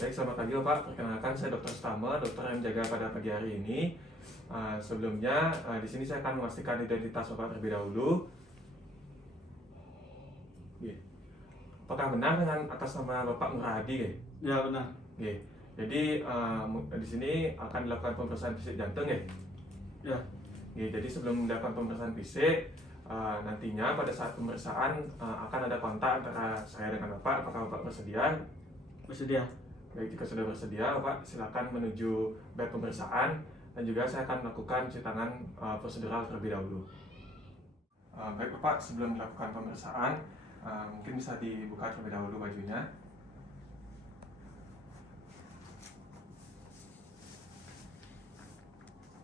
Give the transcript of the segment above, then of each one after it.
Baik, selamat pagi Bapak. Perkenalkan saya Dr. Stama, dokter yang jaga pada pagi hari ini. Sebelumnya, di sini saya akan memastikan identitas Bapak terlebih dahulu. Oke. Apakah benar dengan atas nama Bapak Nur Hadi? Ya, benar. Oke. Jadi di sini akan dilakukan pemeriksaan fisik jantung ya. Ya, Oke, jadi sebelum dilakukan pemeriksaan fisik, nantinya pada saat pemeriksaan akan ada kontak antara saya dengan Bapak. Apakah Bapak bersedia? bersedia. Baik, jika sudah bersedia, Bapak silakan menuju bed pemeriksaan dan juga saya akan melakukan cuci tangan prosedural terlebih dahulu. Baik, Bapak, sebelum melakukan pemeriksaan, mungkin bisa dibuka terlebih dahulu bajunya.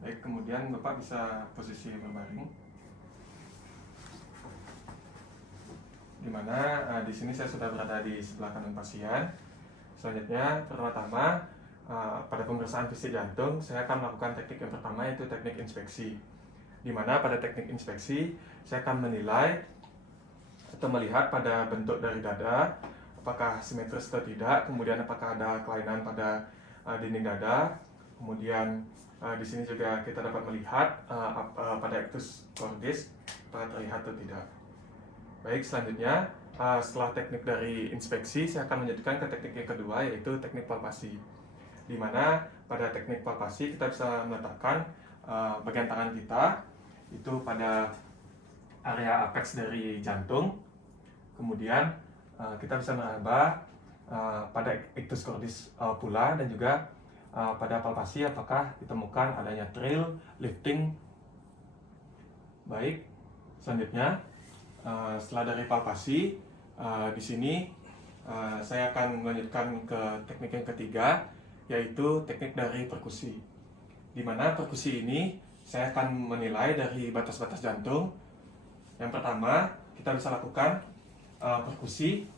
Baik, kemudian Bapak bisa posisi berbaring. Dimana di sini saya sudah berada di sebelah kanan pasien. Selanjutnya, pertama-tama pada pemeriksaan fisik jantung, saya akan melakukan teknik yang pertama, yaitu teknik inspeksi. Di mana pada teknik inspeksi, saya akan menilai atau melihat pada bentuk dari dada, apakah simetris atau tidak, kemudian apakah ada kelainan pada dinding dada, kemudian di sini juga kita dapat melihat pada ictus cordis, apakah terlihat atau tidak. Baik, selanjutnya setelah teknik dari inspeksi, saya akan melanjutkan ke teknik yang kedua, yaitu teknik palpasi. Di mana pada teknik palpasi kita bisa meletakkan bagian tangan kita itu pada area apex dari jantung. Kemudian kita bisa meraba pada ictus cordis pula, dan juga pada palpasi apakah ditemukan adanya trill, lifting. Baik, selanjutnya setelah dari palpasi, di sini saya akan melanjutkan ke teknik yang ketiga, yaitu teknik dari perkusi. Di mana perkusi ini saya akan menilai dari batas-batas jantung. Yang pertama, kita bisa lakukan perkusi,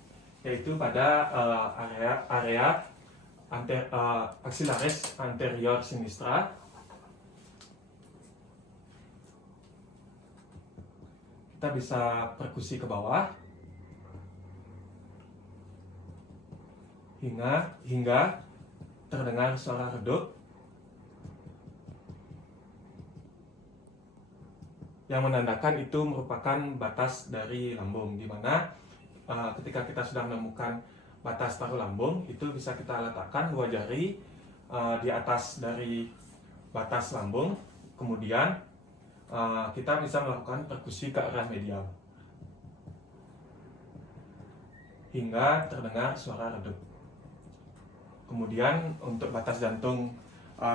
yaitu pada area axillaris anterior sinistra. Kita bisa perkusi ke bawah hingga terdengar suara redup yang menandakan itu merupakan batas dari lambung, di mana ketika kita sudah menemukan batas paru lambung, itu bisa kita letakkan dua jari di atas dari batas lambung. Kemudian kita bisa melakukan perkusi ke arah medial hingga terdengar suara redup. Kemudian untuk batas jantung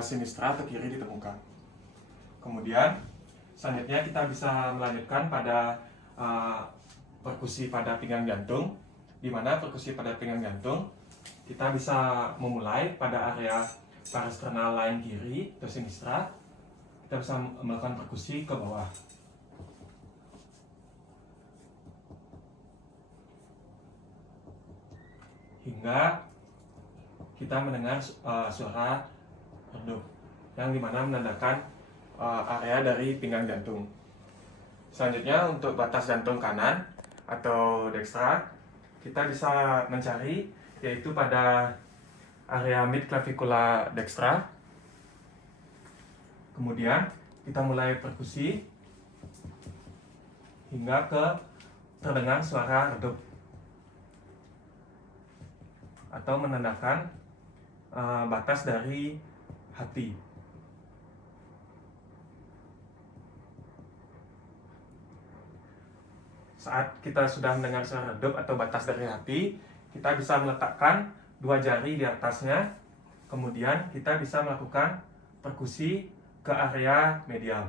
sinistra atau kiri ditemukan. Kemudian selanjutnya kita bisa melanjutkan pada perkusi pada pinggang jantung, di mana perkusi pada pinggang jantung kita bisa memulai pada area parasternal line kiri atau sinistra. Kita bisa melakukan perkusi ke bawah hingga kita mendengar suara redup yang dimana menandakan area dari pinggang jantung. Selanjutnya untuk batas jantung kanan atau dextra, kita bisa mencari yaitu pada area mid clavicula dextra. Kemudian kita mulai perkusi hingga ke terdengar suara redup atau menandakan batas dari hati. Saat kita sudah mendengar suara redup atau batas dari hati, kita bisa meletakkan dua jari di atasnya. Kemudian kita bisa melakukan perkusi ke area medial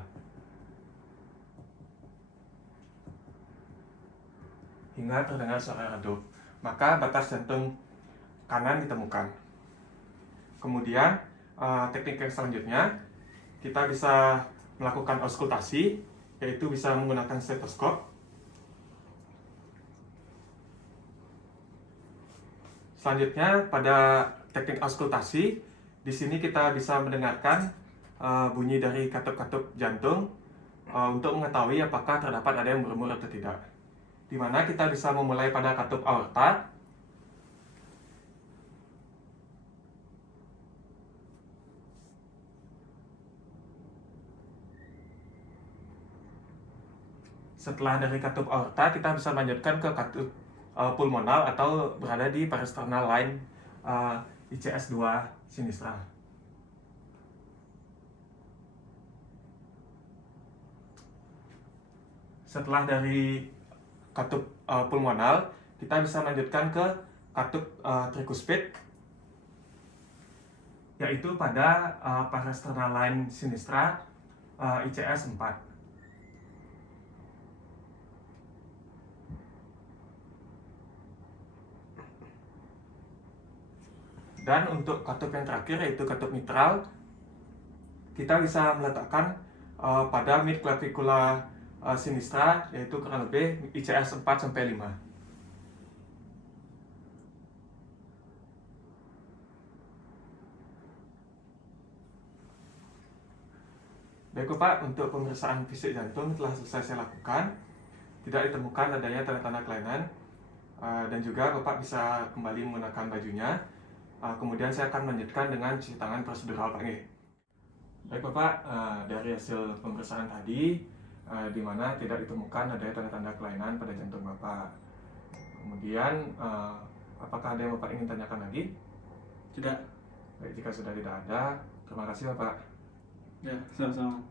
hingga terdengar suara redup, maka batas jantung kanan ditemukan. Kemudian teknik yang selanjutnya, kita bisa melakukan auskultasi, yaitu bisa menggunakan stetoskop. Selanjutnya pada teknik auskultasi, di sini kita bisa mendengarkan bunyi dari katup-katup jantung untuk mengetahui apakah terdapat ada yang berumur atau tidak. Di mana kita bisa memulai pada katup aorta. Setelah dari katup aorta, kita bisa lanjutkan ke katup pulmonal atau berada di parasternal line ICS 2 sinistra. Setelah dari katup pulmonal, kita bisa lanjutkan ke katup trikuspid, yaitu pada parasternal line sinistra ICS 4. Dan untuk katup yang terakhir yaitu katup mitral, kita bisa meletakkan pada mid clavicula sinistra, yaitu kurang lebih ICS 4-5. Baik Bapak, untuk pemeriksaan fisik jantung telah selesai saya lakukan. Tidak ditemukan adanya tanda-tanda kelainan, dan juga Bapak bisa kembali menggunakan bajunya. Kemudian saya akan melanjutkan dengan cuci tangan prosedural Pak Nge. Baik Bapak, dari hasil pemeriksaan tadi, di mana tidak ditemukan adanya tanda-tanda kelainan pada jantung Bapak. Kemudian, apakah ada yang Bapak ingin tanyakan lagi? Tidak. Baik, jika sudah tidak ada, terima kasih Bapak. Ya, sama-sama.